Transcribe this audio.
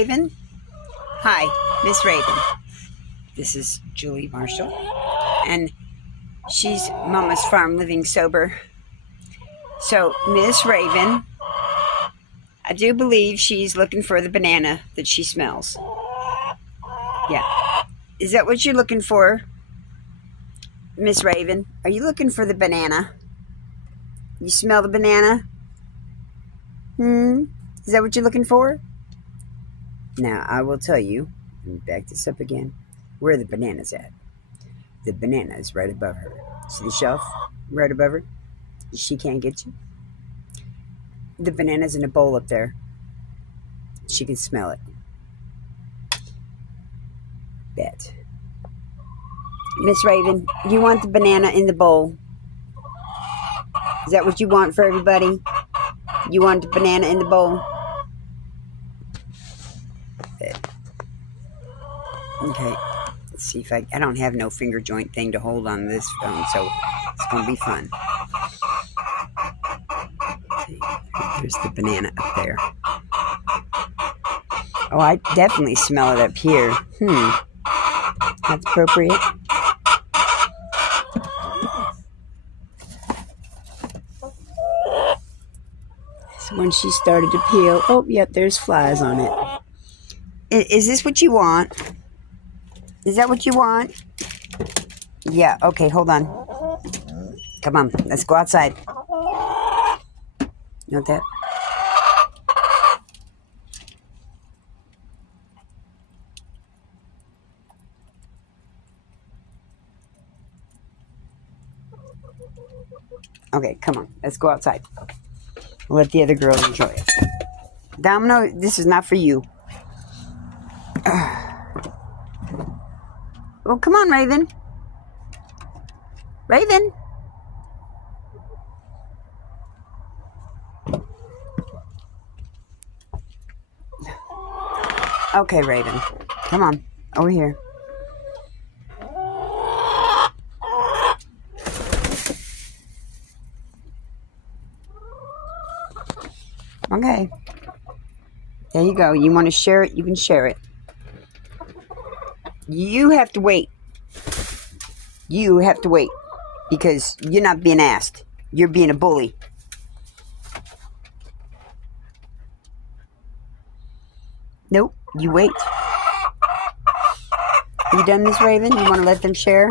Raven? Hi, Miss Raven. This is Julie Marshall, and she's Mama's Farm Living Sober. So, Miss Raven, I do believe she's looking for the banana that she smells. Yeah. Is that what you're looking for, Miss Raven? Are you looking for the banana? You smell the banana? Is that what you're looking for? Now, I will tell you, let me back this up again, where the banana's at. The banana is right above her. See the shelf right above her? She can't get you. The banana's in a bowl up there. She can smell it. Bet. Miss Raven, you want the banana in the bowl? Is that what you want for everybody? You want the banana in the bowl? Bet. Okay. Let's see if I don't have no finger joint thing to hold on this phone, so it's going to be fun. Okay. There's the banana up there. Oh, I definitely smell it up here. That's appropriate. So when she started to peel, oh, yep, there's flies on it. Is this what you want? Is that what you want? Yeah, okay, hold on. Come on, let's go outside. You want that? Okay, come on, let's go outside. We'll let the other girls enjoy it. Domino, this is not for you. Oh, come on, Raven. Raven. Okay, Raven. Come on, over here. Okay. There you go. You want to share it? You can share it. You have to wait. You have to wait. Because you're not being asked. You're being a bully. Nope. You wait. You done, Miss Raven? You want to let them share?